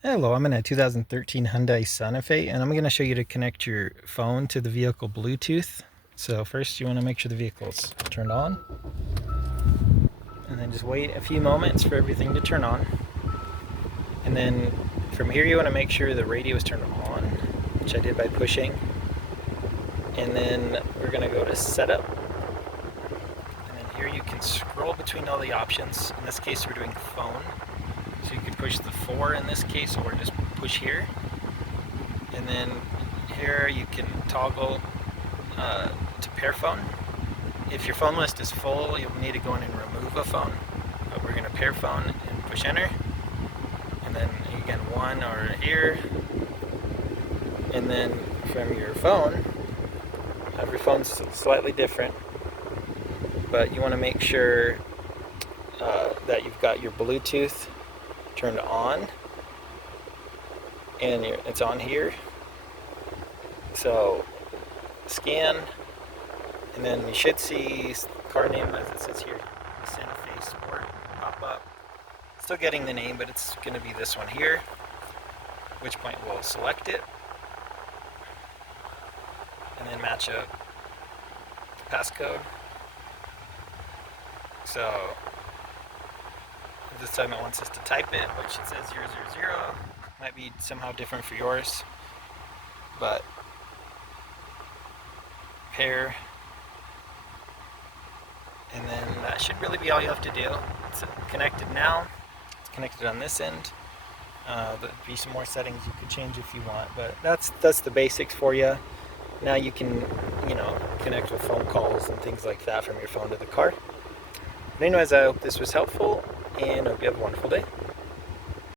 Hello, I'm in a 2013 Hyundai Santa Fe, and I'm going to show you to connect your phone to the vehicle Bluetooth. So first you want to make sure the vehicle's turned on, and then just wait a few moments for everything to turn on. And then from here you want to make sure the radio is turned on, which I did by pushing. And then we're going to go to setup. And then here you can scroll between all the options. In this case we're doing phone. So you can push the 4 in this case, or just push here. And then here you can toggle to pair phone. If your phone list is full, you'll need to go in and remove a phone. But we're going to pair phone and push enter. And then again, 1 or here. And then from your phone, every phone's slightly different, but you want to make sure that you've got your Bluetooth turned on, and it's on here. So scan, and then you should see car name as it says here, Santa Fe Sport, pop up. Still getting the name, but it's going to be this one here, at which point we'll select it, and then match up the passcode. So this time it wants us to type it, which it says 000. Might be somehow different for yours, but pair, and then that should really be all you have to do. It's connected now. It's connected on this end. There'll be some more settings you could change if you want, but that's the basics for you. Now you can, connect with phone calls and things like that from your phone to the car. But anyways, I hope this was helpful, and I hope you have a wonderful day.